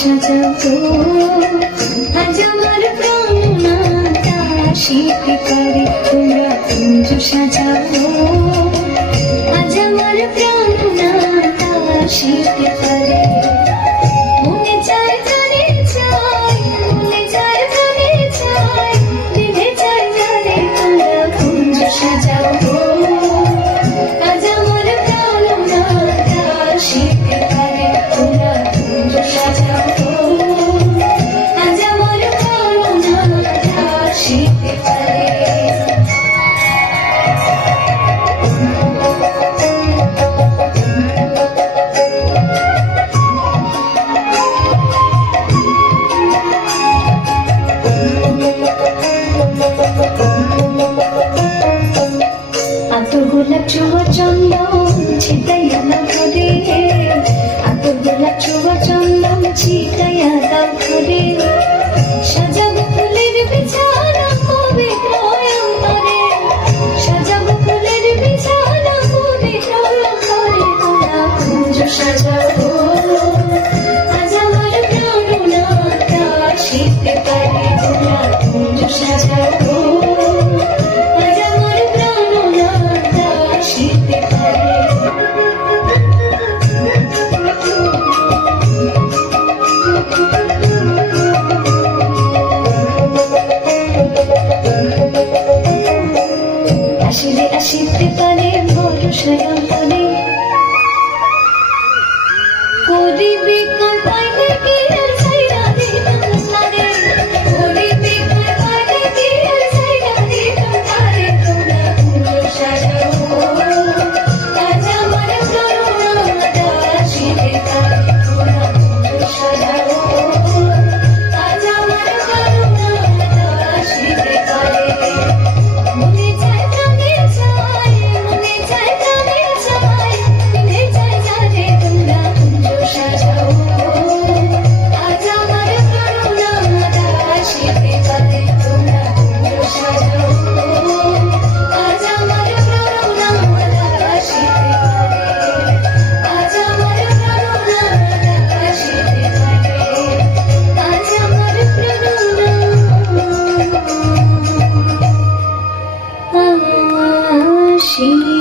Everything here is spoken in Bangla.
সাজাবো। আজ আমার প্রাণনা শিখতে পারি তোমরা কুঞ্জ সাজাবো। আজ আমার প্রাণনা শিখতে পারি করে Cheese.